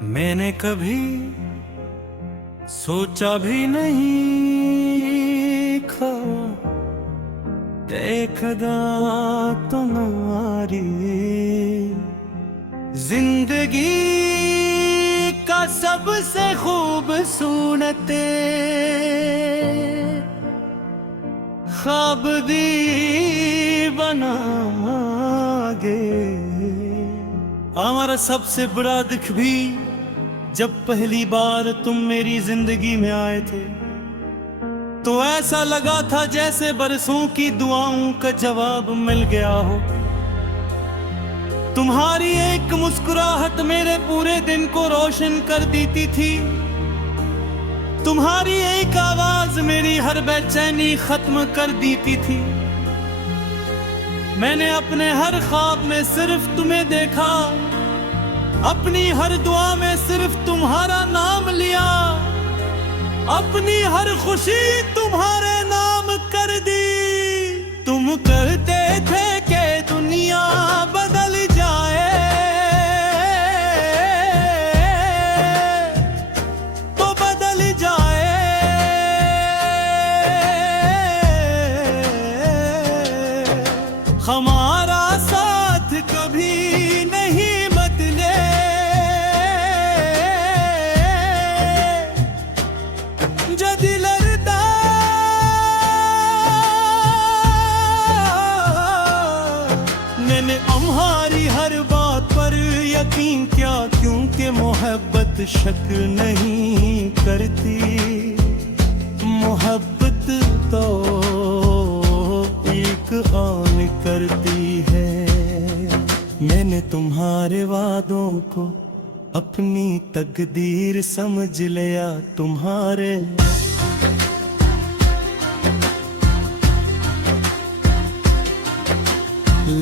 मैंने कभी सोचा भी नहीं था देखदा तुम्हारी जिंदगी का सबसे खूबसूरत ख्वाब दी बनागे। हमारा सबसे बड़ा दुख भी जब पहली बार तुम मेरी जिंदगी में आए थे तो ऐसा लगा था जैसे बरसों की दुआओं का जवाब मिल गया हो। तुम्हारी एक मुस्कुराहट मेरे पूरे दिन को रोशन कर देती थी। तुम्हारी एक आवाज मेरी हर बेचैनी खत्म कर देती थी। मैंने अपने हर ख्वाब में सिर्फ तुम्हें देखा, अपनी हर दुआ में सिर्फ तुम्हारा नाम लिया, अपनी हर खुशी तुम्हारे नाम कर दी। तुम कहते थे कि दुनिया बदल जाए तो बदल जाए, हमारा साथ कभी नहीं बदले। जद लड़ता मैंने तुम्हारी हर बात पर यकीन किया, क्योंकि मोहब्बत शक नहीं करती। मोहब्बत तो एक आन करती है। मैंने तुम्हारे वादों को अपनी तकदीर समझ लिया। तुम्हारे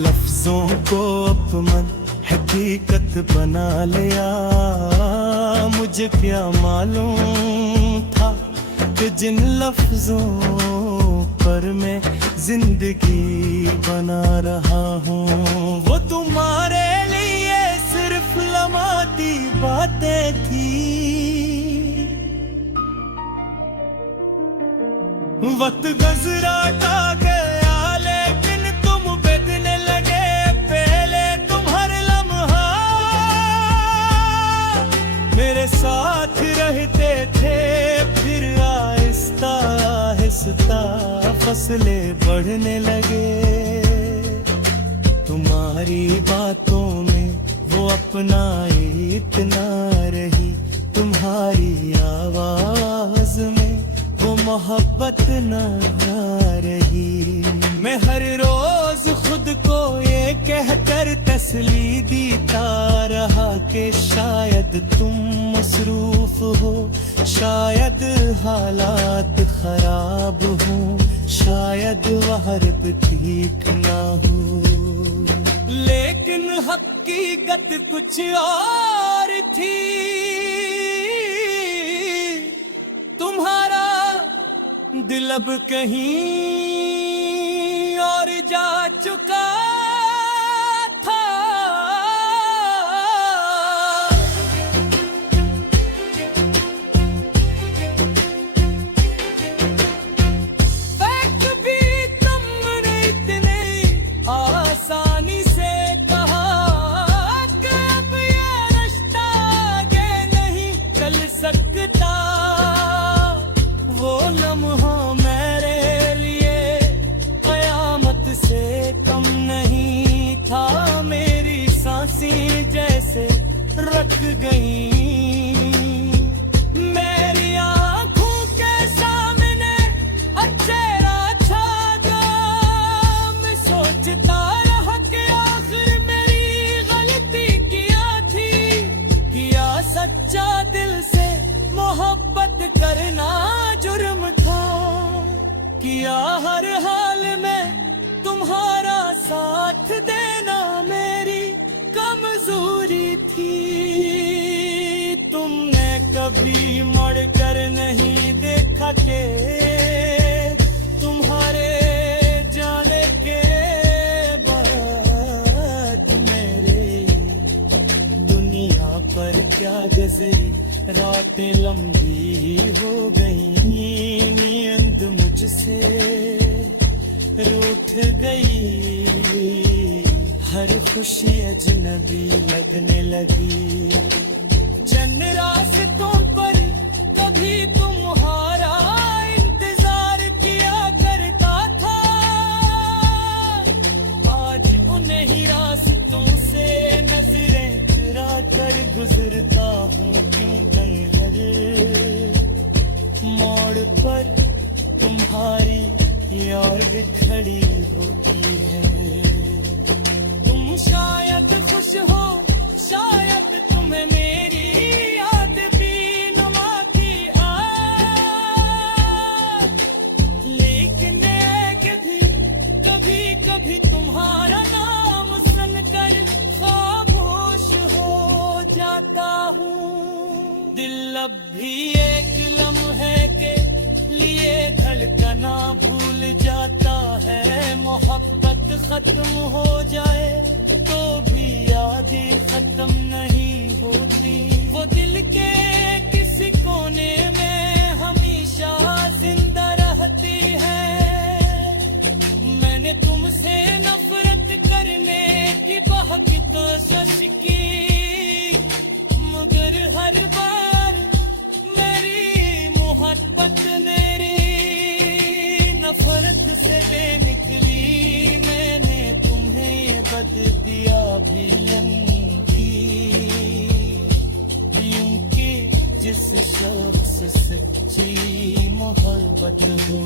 लफ्जों को अपमन हकीकत बना लिया। मुझे क्या मालूम था कि जिन लफ्जों पर मैं जिंदगी बना रहा हूँ वो तुम्हारे लिए सिर्फ लम्हाती बातें थी। वक्त गुजराता गया लेकिन तुम बदलने लगे। पहले तुम हर लम्हा मेरे साथ रहते थे, फिर आहिस्ता आहिस्ता फसले बढ़ने लगे। तुम्हारी बातों में वो अपनाए इतना रही, तुम्हारी आवाज में वो मोहब्बत न रही। मैं हर रोज खुद को ये कहकर तसली देता रहा कि शायद तुम मसरूफ हो, शायद हालात खराब हो, शायद वहरब ठीक ना हो। लेकिन हकीकत कुछ और थी। तुम्हारा दिल अब कहीं और जा चुका था। वक्त भी तुमने इतने आसानी से कहा कि अब ये रिश्ता आगे नहीं चल सकता। वो लम्हा मेरे लिए कयामत से कम नहीं था। मेरी सांसें जैसे रख गई। मेरी आंखों के सामने चेहरा छा गया। मैं सोचता रहा कि आखिर मेरी गलती क्या थी। किया सच्चा दिल से मोहब्बत करना जुर्म था। किया हर हाल में तुम्हारा साथ देना मेरी कमजोरी थी। तुमने कभी मुड़ कर नहीं देखा के तुम्हारे जाने के बाद मेरे दुनिया पर पर क्या गजरी रातें लंबी हो गई, नींद मुझसे रूठ गई, हर खुशी अजनबी लगने लगी। जन रास्तों पर कभी तुम्हारा इंतजार किया करता था, आज उन्हीं ही रास्तों से नजरें चुरा कर गुजरता हूँ, क्यों कहीं हर मोड़ पर तुम्हारी याद खड़ी होती है। तुम शायद खुश हो, शायद तुम्हें मेरी याद भी नवाती लेकिन कभी कभी तुम्हारा नाम सुनकर खामोश हो जाता हूँ। दिल अब भी एक लम्हे के लिए धड़कना भूल जाता है, मोहब्बत खत्म हो जाए तो भी यादें खत्म नहीं होती। वो दिल के किसी कोने में हमेशा जिंदा रहती है। मैंने तुमसे नफरत करने की बहुत कोशिश की, मगर हर बार मेरी मोहब्बत मेरी नफरत से ले निकली। मैंने तुम्हें बदल दिया भिलंगी, यूं कि जिस शख्स से सच्ची मोहब्बत हो,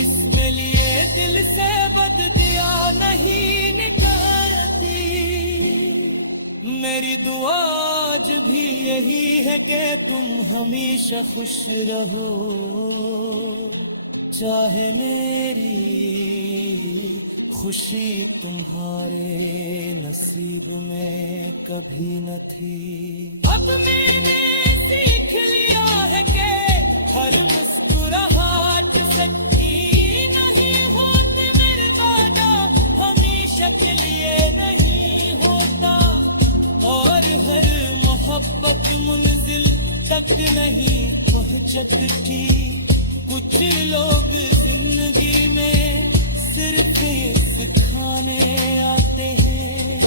इसमें लिए दिल से बद दिया नहीं निकलती। मेरी दुआ आज भी यही है कि तुम हमेशा खुश रहो, चाहे मेरी खुशी तुम्हारे नसीब में कभी न थी। अब मैंने सीख लिया है कि हर मुस्कुराहट सच्ची नहीं होती, मेरे वादा हमेशा के लिए नहीं होता, और हर मोहब्बत मंजिल तक नहीं पहुंचती। कुछ लोग जिंदगी में सिर्फ सिखाने आते हैं,